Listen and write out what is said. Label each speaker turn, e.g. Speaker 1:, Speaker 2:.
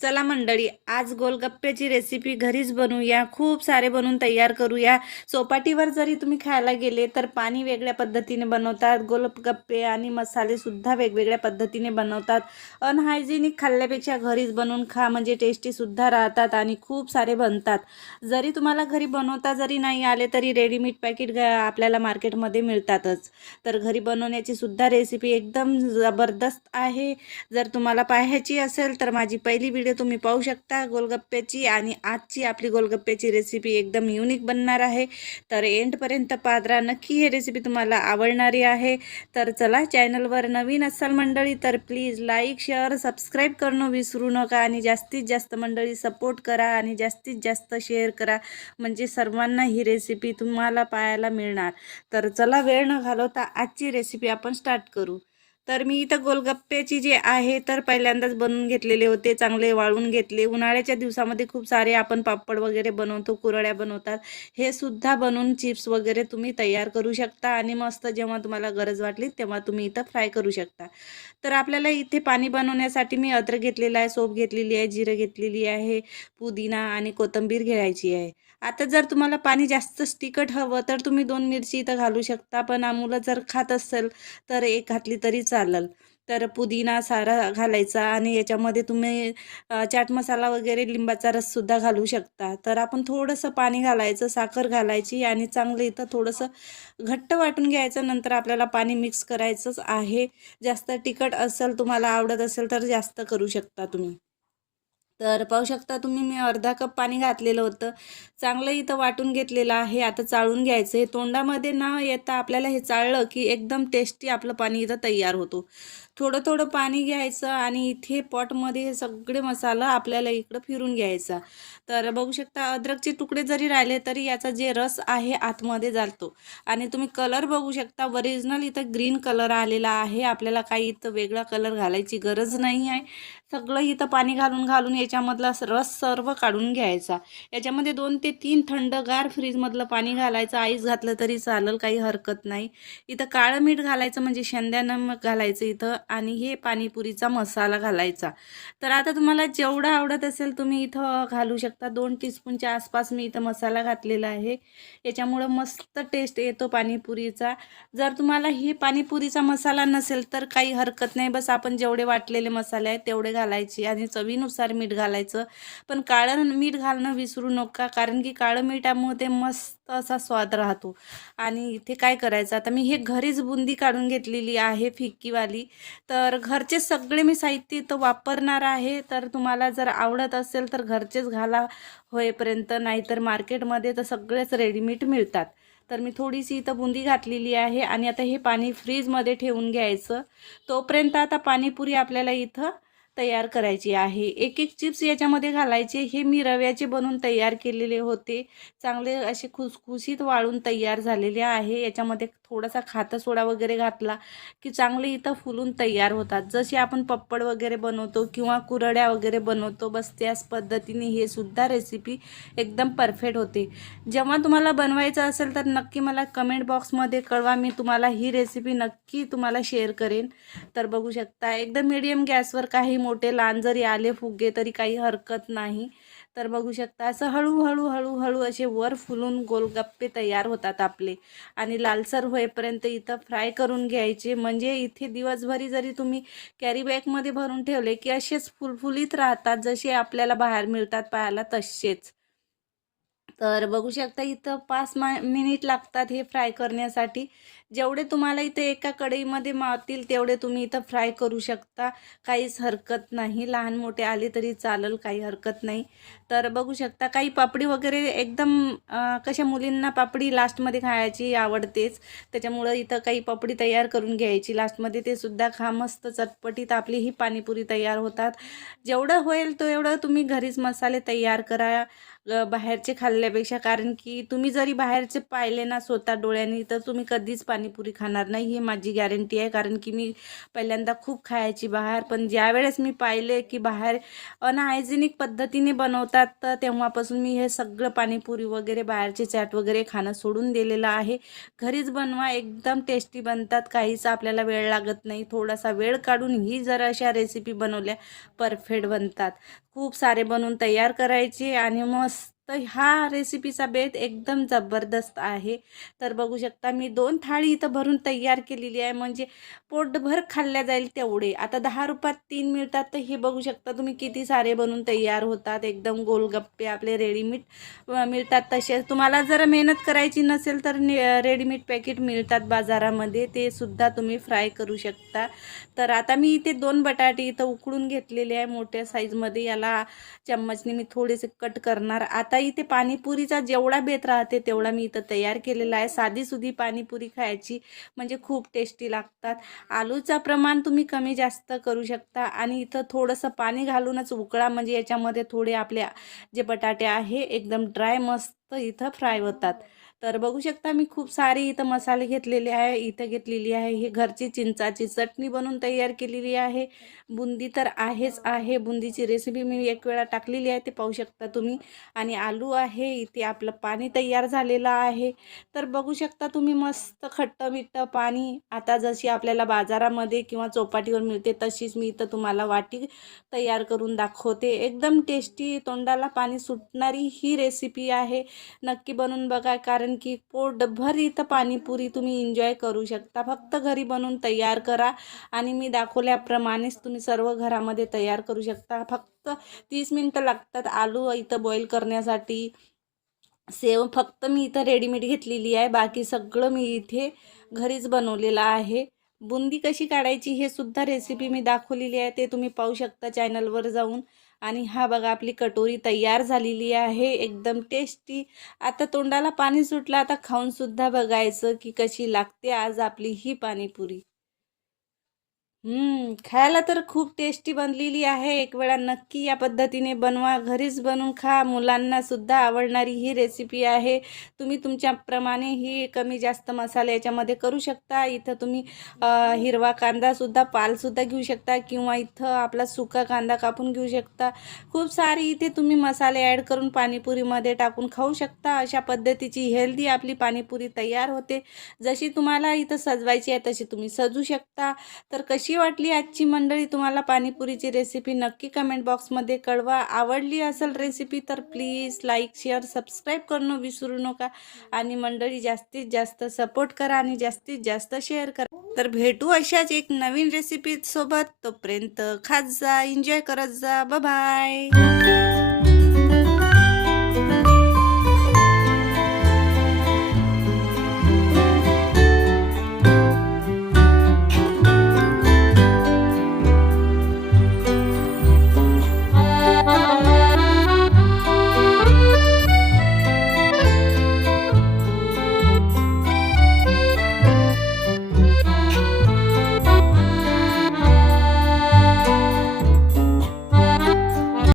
Speaker 1: चला मंडळी आज गोलगप्प्याची रेसिपी घरीच बनवूया. खूप सारे बनवून तयार करूया. चौपाटीवर जरी तुम्ही खायला गेले तर पाणी वेगळ्या पद्धतीने बनवतात. गोलगप्पे आणि मसालेसुद्धा वेगवेगळ्या पद्धतीने बनवतात. अनहायजेनिक खाल्ल्यापेक्षा घरीच बनवून खा म्हणजे टेस्टीसुद्धा राहतात आणि खूप सारे बनतात. जरी तुम्हाला घरी बनवता जरी नाही आले तरी रेडीमेड पॅकेट आपल्याला मार्केटमध्ये मिळतातच. तर घरी बनवण्याची सुद्धा रेसिपी एकदम जबरदस्त आहे. जर तुम्हाला पाहायची असेल तर माझी पहिली व्हिडिओ तुम्ही पाहू शकता गोलगप्प्याची आणि आजची आपली गोलगप्प्याची रेसिपी एकदम युनिक बनणार आहे. तर एंडपर्यंत पादरा. नक्की ही रेसिपी तुम्हाला आवडणारी आहे. तर चला चॅनलवर नवीन असाल मंडळी तर प्लीज लाईक शेअर सबस्क्राईब करणं विसरू नका आणि जास्तीत जास्त मंडळी सपोर्ट करा आणि जास्तीत जास्त शेअर करा. म्हणजे सर्वांना ही रेसिपी तुम्हाला पाहायला मिळणार. तर चला वेळ न घालवता आजची रेसिपी आपण स्टार्ट करू. तर मी इथं गोलगप्प्याची जे आहे तर पहिल्यांदाच बनवून घेतलेले होते. चांगले वाळून घेतले. उन्हाळ्याच्या दिवसामध्ये खूप सारे आपण पापड वगैरे बनवतो कुरड्या बनवतात. हे सुद्धा बनवून चिप्स वगैरे तुम्ही तयार करू शकता आणि मस्त जेव्हा तुम्हाला गरज वाटली तेव्हा तुम्ही इथं फ्राय करू शकता. तर आपल्याला इथे पाणी बनवण्यासाठी मी अद्रक घेतलेला आहे सोप घेतलेली आहे जिरं घेतलेली आहे पुदिना आणि कोथिंबीर घ्यायची आहे. आता जर तुम्हाला पाणी जास्त तिखट हवं तर तुम्ही दोन मिरची इथं घालू शकता. पण मुलं जर खात असेल तर एक घातली तरी चालेल. तर पुदिना सारा घालायचा आणि याच्यामध्ये तुम्ही चाट मसाला वगैरे लिंबाचा रससुद्धा घालू शकता. तर आपण थोडंसं पाणी घालायचं साखर घालायची आणि चांगलं इथं थोडंसं घट्ट वाटून घ्यायचं. नंतर आपल्याला पाणी मिक्स करायचंच आहे. जास्त तिखट असेल तुम्हाला आवडत असेल तर जास्त करू शकता तुम्ही. तर पाहू शकता तुम्ही मी अर्धा कप पाणी घातलेलं होतं. चांगलं इथं वाटून घेतलेलं आहे. आता चाळून घ्यायचं. हे तोंडामध्ये न येता आपल्याला हे चाळलं की एकदम टेस्टी आपलं पाणी इथं तयार होतो. थोडं थोडं पाणी घ्यायचं आणि इथे पॉटमध्ये हे सगळे मसाला आपल्याला इकडं फिरून घ्यायचा. तर बघू शकता अद्रकचे तुकडे जरी राहिले तरी याचा जे रस आहे आतमध्ये जातो. आणि तुम्ही कलर बघू शकता ओरिजिनल इथं ग्रीन कलर आलेला आहे. आपल्याला काही इथं वेगळा कलर घालायची गरज नाही आहे. सगळं इथं पाणी घालून घालून याच्यामधला रस सर्व काढून घ्यायचा. याच्यामध्ये दोन ते तीन थंडगार फ्रीजमधलं पाणी घालायचं. आईस घातलं तरी चालेल काही हरकत नाही. इथं काळं मीठ घालायचं म्हणजे शेंद्या नमक घालायचं इथं. आणि हे पाणीपुरीचा मसाला घालायचा. तर आता तुम्हाला जेवढं आवडत असेल तुम्ही इथं घालू शकता. दोन टीस्पूनच्या आसपास मी इथं मसाला घातलेला आहे. याच्यामुळं मस्त टेस्ट येतो पाणीपुरीचा. जर तुम्हाला ही पाणीपुरीचा मसाला नसेल तर काही हरकत नाही. बस आपण जेवढे वाटलेले मसाले आहेत तेवढे घालायचे आणि चवीनुसार मीठ घालायचं. पण काळं मीठ घालणं विसरू नका. कारण की काळं मीठामध्ये मस्त असा स्वाद राहतो. आणि इथे काय करायचं आता मी हे घरीच बुंदी काढून घेतलेली आहे फिक्कीवाली. तर घरचे सगळे मी साहित्य इथं वापरणार आहे. तर तुम्हाला जर आवडत असेल तर घरचेच घाला होईपर्यंत नाहीतर मार्केटमध्ये तर सगळेच रेडीमेड मिळतात. तर मी थोडीशी इथं बुंदी घातलेली आहे आणि आता हे पाणी फ्रीजमध्ये ठेवून घ्यायचं. तोपर्यंत आता पाणीपुरी आपल्याला इथं तयार करायची आहे. एक एक चिप्स याच्यामध्ये घालायचे. हे मी रव्याचे बनवून तयार केलेले होते. चांगले असे खुसखुशीत वाळून तयार झालेले आहे. याच्यामध्ये थोडासा खातं सोडा वगैरे घातला की चांगले इथं फुलून तयार होतात. जसे आपण पप्पड वगैरे बनवतो किंवा कुरड्या वगैरे बनवतो बस त्याच पद्धतीने हे सुद्धा रेसिपी एकदम परफेक्ट होते. जेव्हा तुम्हाला बनवायचं असेल तर नक्की मला कमेंट बॉक्समध्ये कळवा. मी तुम्हाला ही रेसिपी नक्की तुम्हाला शेअर करेन. तर बघू शकता एकदम मिडियम गॅसवर काही मोठे लहान जरी आले फुगे तरी काही हरकत नाही. तर बघू शकता असं हळूहळू हळूहळू असे वर फुलून गोलगप्पे तयार होतात आपले. आणि लालसर होईपर्यंत इथं फ्राय करून घ्यायचे. म्हणजे इथे दिवसभरी जरी तुम्ही कॅरी बॅगमध्ये भरून ठेवले की असेच फुलफुलीत राहतात जसे आपल्याला बाहेर मिळतात पाहायला तसेच. तर बघू शकता इथं पाच मा मिनिट लागतात हे फ्राय करण्यासाठी. जेवढे तुम्हाला इथे एका कढईमध्ये मावतील तेवढे तुम्ही इथं फ्राय करू शकता. काहीच हरकत नाही. लहान मोठे आले तरी चालेल काही हरकत नाही. तर बघू शकता काही पापडी वगैरे एकदम कशा मुलींना पापडी लास्टमध्ये खायची आवडतेच. त्याच्यामुळं इथं काही पापडी तयार करून घ्यायची. लास्टमध्ये ते सुद्धा खा मस्त चटपटीत आपली ही पाणीपुरी तयार होतात. जेवढं होईल तो एवढं तुम्ही घरीच मसाले तयार करा. बाहेरचे खाल्ल्यापेक्षा कारण की तुम्ही जरी बाहेरचे पाहिले ना स्वतः डोळ्यांनी तर तुम्ही कधीच पाणीपुरी खाणार नाही. हे माझी गॅरंटी आहे कारण की मी पहिल्यांदा खूप खायची बाहेर. पण ज्यावेळेस मी पाहिले की बाहेर अनहायजेनिक पद्धतीने बनवतात तर तेव्हापासून मी हे सगळं पाणीपुरी वगैरे बाहेरचे चॅट वगैरे खाणं सोडून दिलेलं आहे. घरीच बनवा एकदम टेस्टी बनतात. काहीच आपल्याला वेळ लागत नाही. थोडासा वेळ काढून ही जर अशा रेसिपी बनवल्या परफेक्ट बनतात. खूप सारे बनवून तयार करायचे आणि मस्त तर ह्या रेसिपीचा बेत एकदम जबरदस्त आहे. तर बघू शकता मी दोन थाळी इथं भरून तयार केलेली आहे. म्हणजे पोटभर खाल्ल्या जाईल तेवढे. आता दहा रुपयात तीन मिळतात. तर हे बघू शकता तुम्ही किती सारे बनून तयार होतात. एकदम गोलगप्पे आपले रेडीमेड मिळतात तसे तुम्हाला जर मेहनत करायची नसेल तर रेडीमेड पॅकेट मिळतात बाजारामध्ये. ते सुद्धा तुम्ही फ्राय करू शकता. तर आता मी इथे दोन बटाटे इथं उकडून घेतलेले आहे. मोठ्या साईजमध्ये याला चम्मचने मी थोडेसे कट करणार. आता इथे पाणीपुरीचा जेवढा बेत राहते तेवढा मी इथं तयार केलेला आहे. साधी सुधी पाणीपुरी खायची म्हणजे खूप टेस्टी लागतात. आलूचं प्रमाण तुम्ही कमी जास्त करू शकता आणि इथं थोडंसं पाणी घालूनच उकळा म्हणजे याच्यामध्ये थोडे आपले जे बटाटे आहे एकदम ड्राय मस्त इथं फ्राय होतात. तर बघू शकता मी खूप सारे इथं मसाले घेतलेले आहे इथं घेतलेली आहे. ही घरची चिंचाची चटणी बनवून तयार केलेली आहे. बुंदी तर आहेच आहे. बुंदीची रेसिपी मी एक वेळा टाकलेली आहे ते पाहू शकता तुम्ही. आणि आलू आहे इथे आपलं पाणी तयार झालेलं आहे. तर बघू शकता तुम्ही मस्त खट्ट मिट्ट पाणी. आता जशी आपल्याला बाजारामध्ये किंवा चौपाटीवर मिळते तशीच मी इथं तुम्हाला वाटी तयार करून दाखवते. एकदम टेस्टी तोंडाला पाणी सुटणारी ही रेसिपी आहे. नक्की बनवून बघा कारण कारण की पोटभर इथं पाणीपुरी तुम्ही एन्जॉय करू शकता. फक्त घरी बनवून तयार करा आणि मी दाखवल्याप्रमाणेच तुम्ही सर्व घरामध्ये तयार करू शकता. फक्त तीस मिनटं लागतात आलू इथं बॉईल करण्यासाठी. सेव फक्त मी इथं रेडीमेड घेतलेली आहे. बाकी सगळं मी इथे घरीच बनवलेलं आहे. बुंदी कशी काढायची हे सुद्धा रेसिपी मी दाखवलेली आहे. ते तुम्ही पाहू शकता चॅनलवर जाऊन. आणि हा बघा आपली कटोरी तयार झालेली आहे. एकदम टेस्टी आता तोंडाला पाणी सुटलं आता खाऊनसुद्धा बघायचं की कशी लागते आज आपली ही पाणीपुरी. खायला तर खूप टेस्टी बनलेली आहे. एक वेळा नक्की या पद्धतीने बनवा. घरीच बनवून खा. मुलांना सुद्धा आवडणारी ही रेसिपी आहे. तुम्ही तुमच्याप्रमाणे ही कमी जास्त मसाले याच्यामध्ये करू शकता. इथं तुम्ही हिरवा कांदासुद्धा पालसुद्धा घेऊ शकता किंवा इथं आपला सुका कांदा कापून घेऊ शकता. खूप सारे इथे तुम्ही मसाले ॲड करून पाणीपुरीमध्ये टाकून खाऊ शकता. अशा पद्धतीची हेल्दी आपली पाणीपुरी तयार होते. जशी तुम्हाला इथं सजवायची आहे तशी तुम्ही सजू शकता. तर कशी वाटली आजची मंडळी? तुम्हाला पाणीपुरीची रेसिपी नक्की कमेंट बॉक्समध्ये कळवा. आवडली असेल रेसिपी तर प्लीज लाईक शेअर सबस्क्राईब करणं विसरू नका. आणि मंडळी जास्तीत जास्त सपोर्ट करा आणि जास्तीत जास्त शेअर करा. तर भेटू अशाच एक नवीन रेसिपी सोबत. तोपर्यंत खात जा एन्जॉय करत जा. बाय